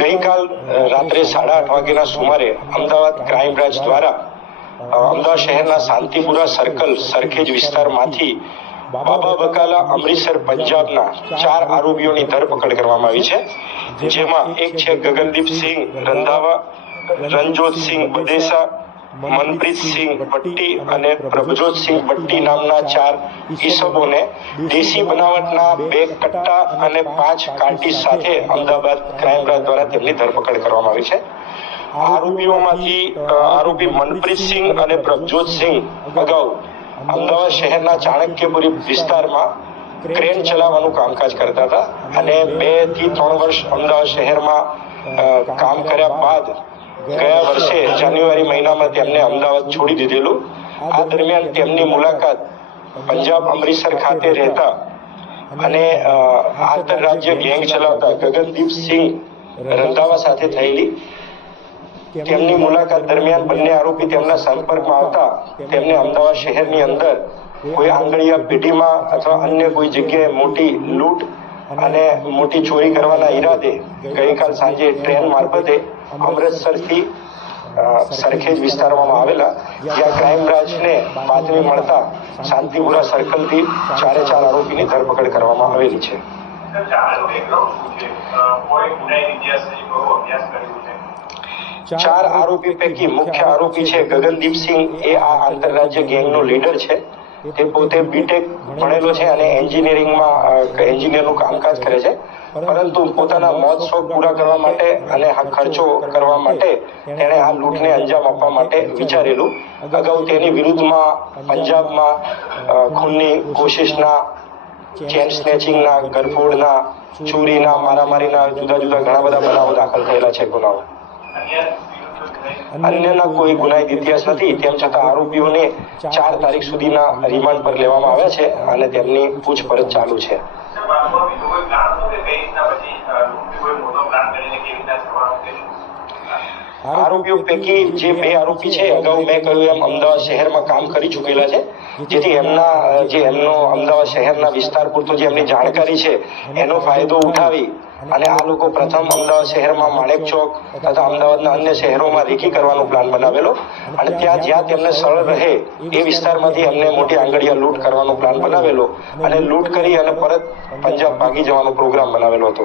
ગઈકાલ રાત્રે 8:30 વાગ્યાના સુમારે અમદાવાદ ક્રાઇમ બ્રાન્ચ દ્વારા અમદાવાદ શહેરના શાંતિપુરા સર્કલ સરખેજ વિસ્તારમાંથી બાબા બકાલા અમૃતસર પંજાબના 4 આરોપીઓની ધરપકડ કરવામાં આવી છે, જેમાં એક છે ગગનદીપસિંહ રંધાવા, રણજોતસિંહ બદેસા, મનપ્રીતસિંહ ભટ્ટી અને પ્રભજોતસિંહ ભટ્ટી નામના 4 ઈસમોને દેશી બનાવટના 2 કટ્ટા અને 5 કાર્ટીજ સાથે અમદાવાદ ક્રાઇમ બ્રાન્ચ દ્વારા તેમની ધરપકડ કરવામાં આવી છે। આરોપીઓમાંથી આરોપી મનપ્રીતસિંહ અને પ્રભજોતસિંહ અગાઉ અમદાવાદ શહેરના ચાણક્યપુરી વિસ્તારમાં ક્રેન ચલાવવાનું કામકાજ કરતા હતા અને 2 થી 3 વર્ષ અમદાવાદ શહેરમાં કામ કર્યા બાદ ગયા વર્ષે જાન્યુઆરી મહિનામાં તેમને અમદાવાદ છોડી દીધેલું। આ દરમિયાન તેમની મુલાકાત પંજાબ અમૃતસર ખાતે રહેતા અને આંતરરાજ્ય ગેંગ ચલાવતા ગગનદીપસિંહ રંધાવા સાથે થયેલી। તેમની મુલાકાત દરમિયાન બંને આરોપી તેમના સંપર્કમાં આવતા તેમને અમદાવાદ શહેરની અંદર કોઈ આંગળીયા પેઢીમાં અથવા અન્ય કોઈ જગ્યાએ મોટી લૂંટ અને મોટી ચોરી કરવાના ઈરાદે ગઈકાલ સાંજે ટ્રેન મારફતે અમૃતસરથી સરખેજ વિસ્તારમાં આવેલા, જ્યાં ક્રાઇમ બ્રાન્ચને બાતમી મળતા શાંતિપુરા સર્કલથી 4 આરોપીની ધરપકડ કરવામાં આવેલી છે। 4 આરોપી પૈકી મુખ્ય આરોપી છે ગગનદીપસિંહ, એ આ આંતરરાજ્ય ગેંગનો લીડર છે। તે પોતે બીટેક ભણેલો છે અને એન્જિનિયરનું કામકાજ કરે છે, પરંતુ પોતાના મોજ શોખ પૂરા કરવા માટે અને ખર્ચો કરવા માટે તેણે આ લૂંટને અંજામ આપવા માટે વિચારેલું। અગાઉ તેની વિરુદ્ધમાં પંજાબમાં ખૂનની કોશિશના, ચેન સ્નેચિંગના, ગરફોડના, ચોરીના, મારામારીના જુદા જુદા ઘણા બધા બનાવો દાખલ થયેલા છે ગુનાઓ। અન્યના કોઈ ગુનાહિત ઇતિહાસ નથી, તેમ છતાં આરોપીઓને 4 તારીખ સુધીના રિમાન્ડ પર લેવામાં આવ્યા છે અને તેમની પૂછપરછ ચાલુ છે। આરોપીઓ પૈકી જે 2 આરોપી છે અગાઉ મેં કહ્યું એમ અમદાવાદ શહેરમાં કામ કરી ચૂકેલા છે, જેથી એમનો અમદાવાદ શહેરના વિસ્તાર પૂરતો જે એમની જાણકારી છે એનો ફાયદો ઉઠાવી અને આ લોકો પ્રથમ અમદાવાદ શહેરમાં માણેક ચોક તથા અમદાવાદના અન્ય શહેરોમાં રેકી કરવાનો પ્લાન બનાવેલો અને જ્યાં તેમને સરળ રહે એ વિસ્તારમાંથી એમને મોટી આંગળીયા લૂંટ કરવાનો પ્લાન બનાવેલો અને લૂંટ કરી અને પરત પંજાબ ભાગી જવાનો પ્રોગ્રામ બનાવેલો હતો।